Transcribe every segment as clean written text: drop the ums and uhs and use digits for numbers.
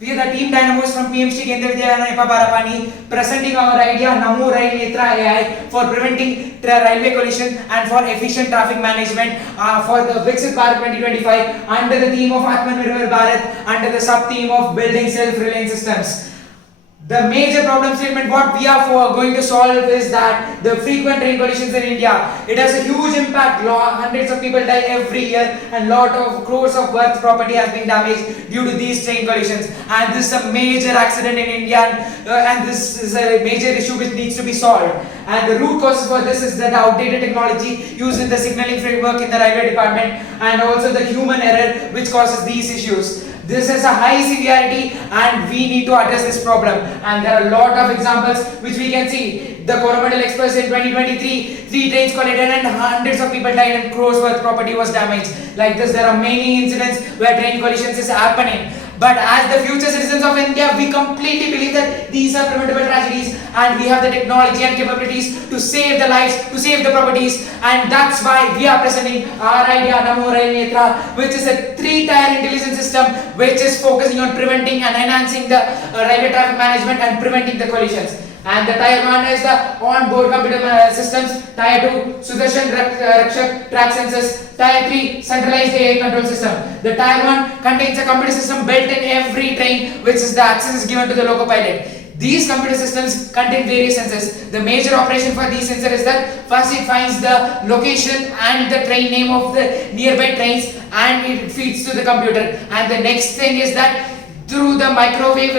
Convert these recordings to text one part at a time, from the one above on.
We are the team Dynamos from PMC Kendra Vidyalaya Nepa Barapani presenting our idea Namo Rail Netra AI for preventing railway collision and for efficient traffic management for the Viksit Bharat 2025 under the theme of Atmanirbhar Bharat under the sub theme of building self-reliant systems. The major problem statement what we are going to solve is that the frequent train collisions in India, it has a huge impact. Hundreds of people die every year and lot of crores of worth property has been damaged due to these train collisions. And this is a major accident in India and this is a major issue which needs to be solved. And the root causes for this is that outdated technology used in the signaling framework in the railway department and also the human error which causes these issues. This is a high severity and we need to address this problem, and there are a lot of examples which we can see. The Coromandel Express in 2023, 3 trains collided and hundreds of people died and crores worth property was damaged. Like this, there are many incidents where train collisions is happening. But as the future citizens of India, we completely believe that these are preventable tragedies and we have the technology and capabilities to save the lives, to save the properties, and that's why we are presenting our idea Namo Rail Netra, which is a 3-tier intelligence system which is focusing on preventing and enhancing the railway traffic management and preventing the collisions. And the tier 1 is the on-board computer systems, tier 2 Sudarshan Rakshak track sensors, tier 3 centralized AI control system. The tier 1 contains a computer system built in every train which is the access is given to the loco pilot. These computer systems contain various sensors. The major operation for these sensors is that first it finds the location and the train name of the nearby trains and it feeds to the computer. And the next thing is that through the microwave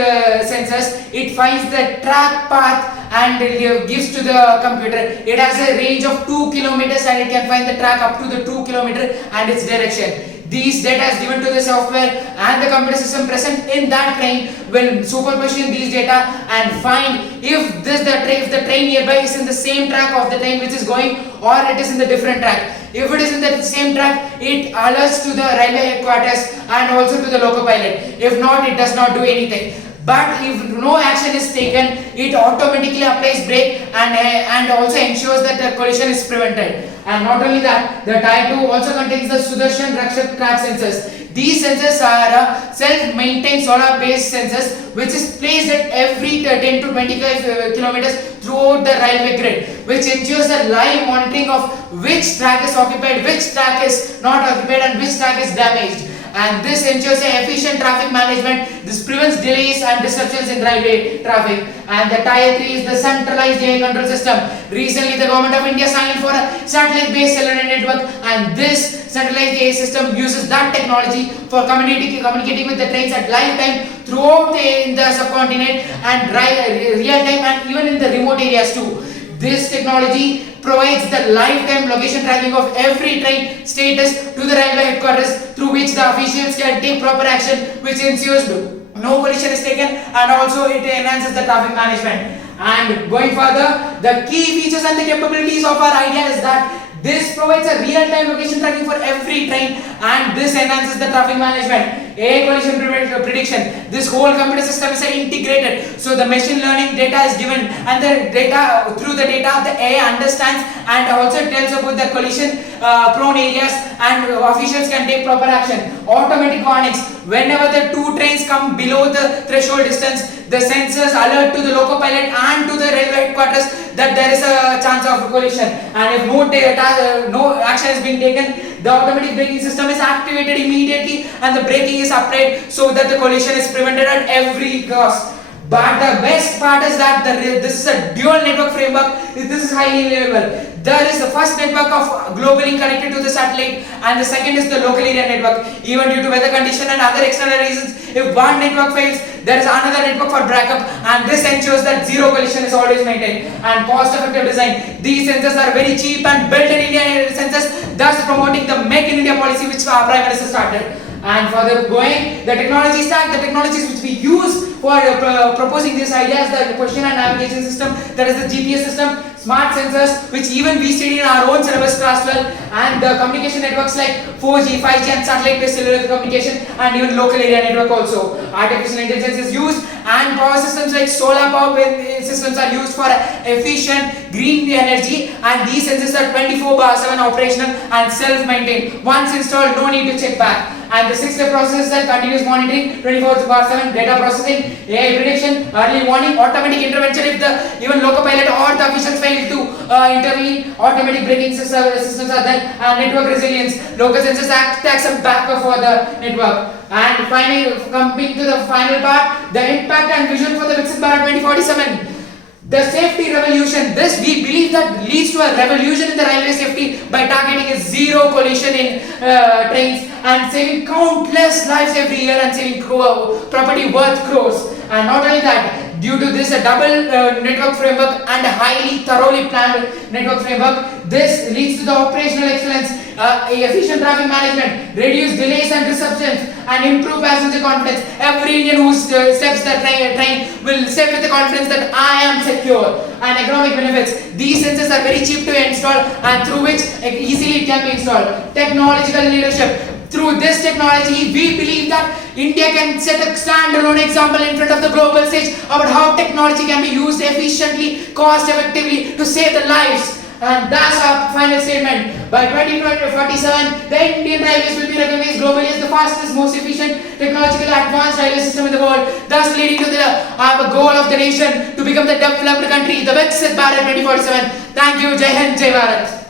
sensors, it finds the track path and gives to the computer. It has a range of 2 kilometers and it can find the track up to the 2 kilometer and its direction. These data is given to the software and the computer system present in that train will superposition these data and find if the train nearby is in the same track of the train which is going or it is in the different track. If it is in the same track, it alerts to the railway headquarters and also to the loco pilot. If not, it does not do anything. But if no action is taken, it automatically applies brake and also ensures that the collision is prevented. And not only that, the tier 2 also contains the Sudarshan Rakshak track sensors. These sensors are self-maintained solar-based sensors which is placed at every 10 to 25 kilometers throughout the railway grid, which ensures the live monitoring of which track is occupied, which track is not occupied and which track is damaged. And this ensures efficient traffic management. This prevents delays and disruptions in railway traffic. And the tier 3 is the centralized AI control system. Recently, the government of India signed for a satellite-based cellular network, and this centralized AI system uses that technology for communicating with the trains at live time throughout the subcontinent and real time and even in the remote areas too. This technology provides the lifetime location tracking of every train status to the railway headquarters through which the officials can take proper action which ensures no collision is taken and also it enhances the traffic management. And going further, the key features and the capabilities of our idea is that this provides a real-time location tracking for every train and this enhances the traffic management. AI collision prediction. This whole computer system is integrated. So the machine learning data is given and the data through the data the AI understands and also tells about the collision prone areas and officials can take proper action. Automatic warnings. Whenever the 2 trains come below the threshold distance, the sensors alert to the loco pilot and to the railway headquarters that there is a chance of collision. And if no action is being taken, the automatic braking system is activated immediately and the braking is applied so that the collision is prevented at every cost. But the best part is that this is a dual network framework. This is highly reliable. There is the first network of globally connected to the satellite and the second is the local area network. Even due to weather condition and other external reasons, if one network fails, there is another network for backup and this ensures that zero collision is always maintained. And cost effective design. These sensors are very cheap and built in India sensors, thus promoting the Make in India policy which our Prime Minister started. And for the technology stack, the technologies which we use for proposing this idea is the position and navigation system, that is the GPS system, smart sensors which even we study in our own syllabus class 12, and the communication networks like 4G, 5G and satellite-based cellular communication, and even local area network also. Artificial intelligence is used, and power systems like solar power systems are used for efficient green energy, and these sensors are 24/7 operational and self-maintained. Once installed, no need to check back. And the 6-step process is that continuous monitoring, 24/7 data processing, AI prediction, early warning, automatic intervention if the even local pilot or the officials fail to intervene, automatic braking systems are there, and network resilience. Local sensors act as a backup for the network. And finally, coming to the final part, the impact and vision for the Viksit Bharat 2047. The safety revolution. This we believe that leads to a revolution in the railway safety by targeting a zero collision in trains and saving countless lives every year and saving property worth crores. And not only that, due to this a double network framework and a highly thoroughly planned network framework, this leads to the operational excellence, efficient traffic management, reduce delays and disruptions, and improve passenger confidence. Every Indian who steps the train will step with the confidence that I am secure. And economic benefits. These sensors are very cheap to install and through which easily it can be installed. Technological leadership. Through this technology, we believe that India can set a standalone example in front of the global stage about how technology can be used efficiently, cost effectively to save the lives. And that's our final statement. By 2047, the Indian railways will be recognized globally as the fastest, most efficient, technologically advanced railway system in the world, thus leading to the goal of the nation to become the developed country, the Viksit Bharat 2047. Thank you. Jai Hind, Jai Bharat.